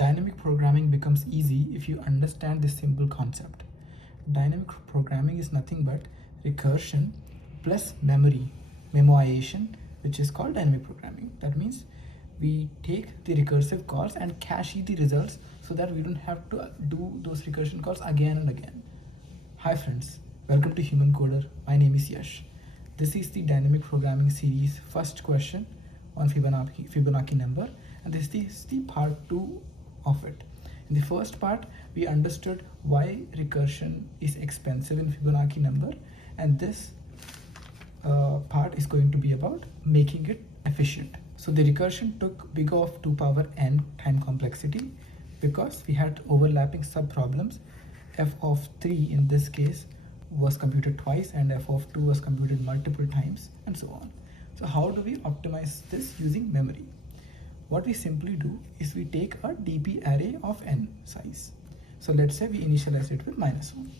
Dynamic programming becomes easy if you understand this simple concept. Dynamic programming is nothing but recursion plus memoization, which is called dynamic programming. That means we take the recursive calls and cache the results so that we don't have to do those recursion calls again and again. Hi friends, welcome to Human Coder. My name is Yash. This is the dynamic programming series first question on Fibonacci number, and this is the part 2 of it. In the first part, we understood why recursion is expensive in Fibonacci number, and this part is going to be about making it efficient. So the recursion took big O of 2 power n time complexity because we had overlapping sub problems. F of 3 in this case was computed twice and f of 2 was computed multiple times, and so on. So how do we optimize this using memory? What we simply do is we take a dp array of n size. So let's say we initialize it with -1.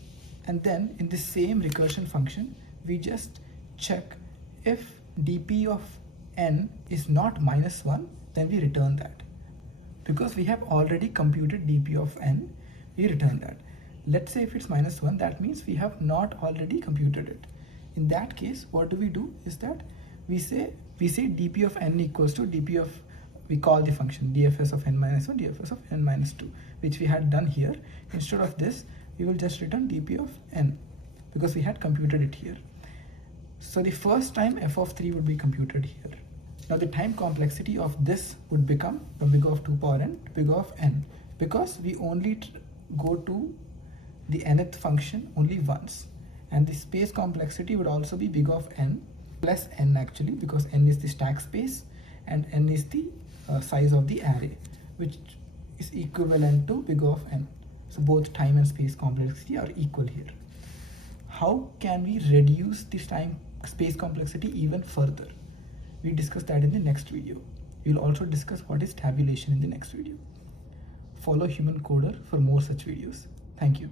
And then in the same recursion function, we just check if dp of n is not -1, then we return that. Because we have already computed dp of n, we return that. Let's say if it's -1, that means we have not already computed it. In that case, what do? Is that we say dp of n equals to dp of, we call the function dfs of n-1, dfs of n-2, which we had done here. Instead of this, we will just return dp of n because we had computed it here. So the first time f of 3 would be computed here. Now the time complexity of this would become from big O of 2 power n to big O of n, because we only go to the nth function only once, and the space complexity would also be big O of n plus n actually, because n is the stack space and n is the size of the array, which is equivalent to big O of n. So both time and space complexity are equal here. How can we reduce this time space complexity even further? We discuss that in the next video. We'll also discuss what is tabulation in the next video. Follow Human Coder for more such videos. Thank you.